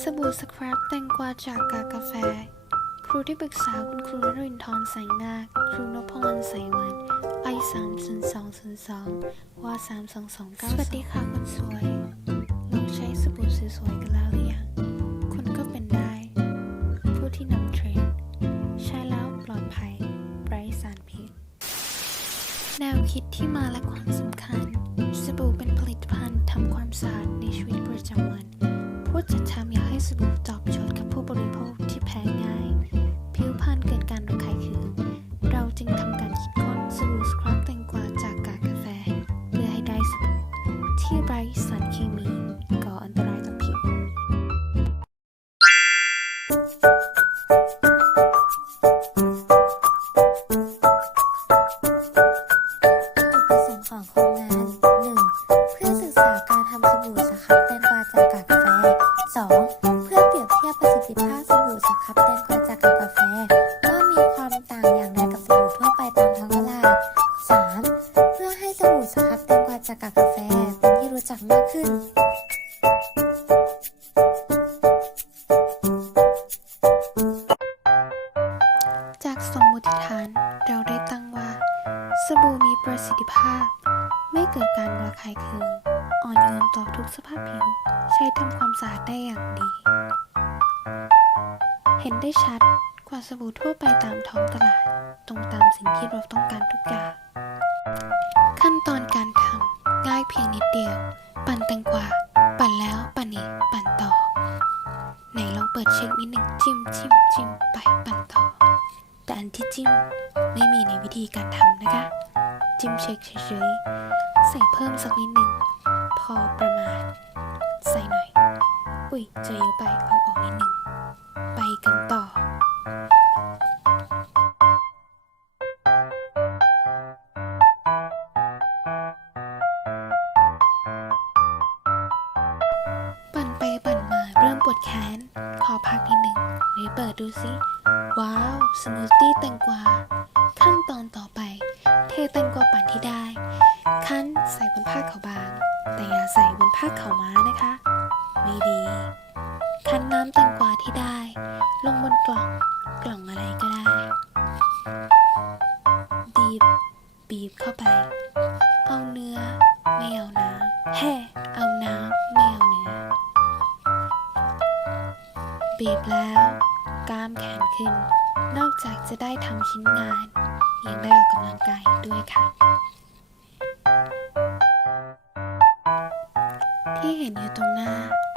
สบู่สครับแตงกวาจากกากาแฟ ครูที่ปรึกษาคุณครูนรินทร์ใสงนาคครูนพวรรณใสวันไอสามศูนย์สองศูนย์สองว่าสามสองสองเก้าสวัสดีค่ะคนสวยลองใช้สบู่สวยๆกันแล้วหรือยังคุณก็เป็นได้ ผู้ที่นำเทรนด์ใช้แล้วปลอดภัยไร้สารพิษ แนวคิดที่มาและความสำคัญ ที่ไจากสมมติฐานเราได้ตั้งว่า สบู่มีประสิทธิภาพ ไม่เกิดการระคายเคืองอ่อนโยนต่อทุกสภาพผิว ใช้ทำความสะอาดได้อย่างดี เห็นได้ชัดกว่าสบู่ทั่วไปตามท้องตลาด ตรงตามสิ่งที่เราต้องการทุกอย่าง ขั้นตอนการทำง่ายเพียงนิดเดียว ปั่นแตงกวา ปั่นแล้วปั่นอีกปั่นต่อ ไหนลองเปิดเช็คนิดหนึ่งจิ้มจิ้มจิ้มไปปั่นต่อ แต่อันที่จิ้มไม่มีในวิธีการทำนะคะ จิ้มเช็คเฉยๆใส่เพิ่มสักนิดหนึ่งพอประมาณ ใส่หน่อย อุ้ยเจอเยอะไปเอาออกนิดหนึ่ง ปวดแขน ขอพักนิดหนึ่งเลยเปิดดูสิว้าว สมูทตี้แตงกวา ขั้นตอนต่อไป เทแตงกวาปั่นที่ได้ คั้นใส่บนผ้าขาวบาง แต่อย่าใส่บนผ้าขาวม้านะคะ ไม่ดี คั้นน้ำแตงกวาที่ได้ ลงบนกล่อง กล่องอะไรก็ได้บีบ บีบเข้าไป เอาเนื้อ ไม่เอาน้ำแห่เอาน้ำ บีบแล้ว กล้ามแขนขึ้น นอกจากจะได้ทำชิ้นงาน ยังได้ออกกำลังกายด้วยค่ะ ที่เห็นอยู่ตรงหน้า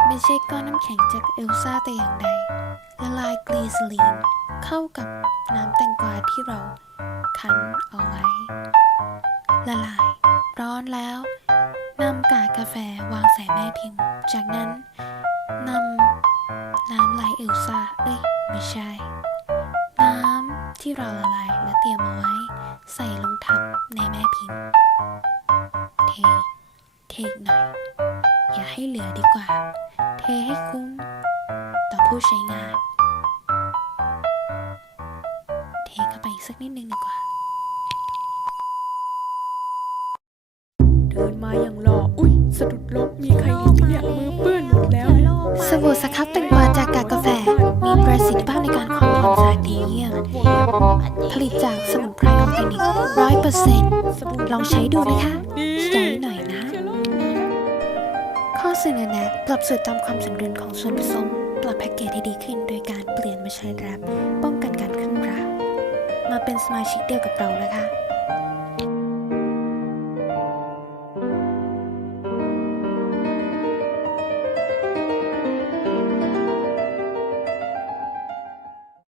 ไม่ใช่ก้อนน้ำแข็งจากเอลซ่าแต่อย่างใดละลายกลีซลีนเข้ากับน้ำแตงกวาที่เราคั้นเอาไว้ ละลาย ร้อนแล้วนำกากกาแฟวางใส่แม่พิมพ์ จากนั้น น้ำลายเอลซ่า เอ้ย ไม่ใช่ น้ำที่เราละลายและเตรียมเอาไว้ ใส่ลงทับในแม่พิมพ์ เท เทอีกหน่อย อย่าให้เหลือดีกว่า เทให้คุ้ม ต่อผู้ใช้งาน เทเข้าไปอีกสักนิดนึงดีกว่า เดินมาอย่างหล่อ อุ้ยสะดุดล้มมีใคร ผลิตจากสมุนไพรออร์แกนิกร้อยเปอร์เซ็นต์ลองใช้ดูนะคะ ใช้หน่อยนะ ข้อเสนอแนะปรับสูตรตามความสมดุลของส่วนผสม ปรับแพ็กเกจให้ดีขึ้น โดยการเปลี่ยนมาใช้แรปป้องกันการขึ้นรามาเป็นสมาชิกเดียวกับเรานะคะ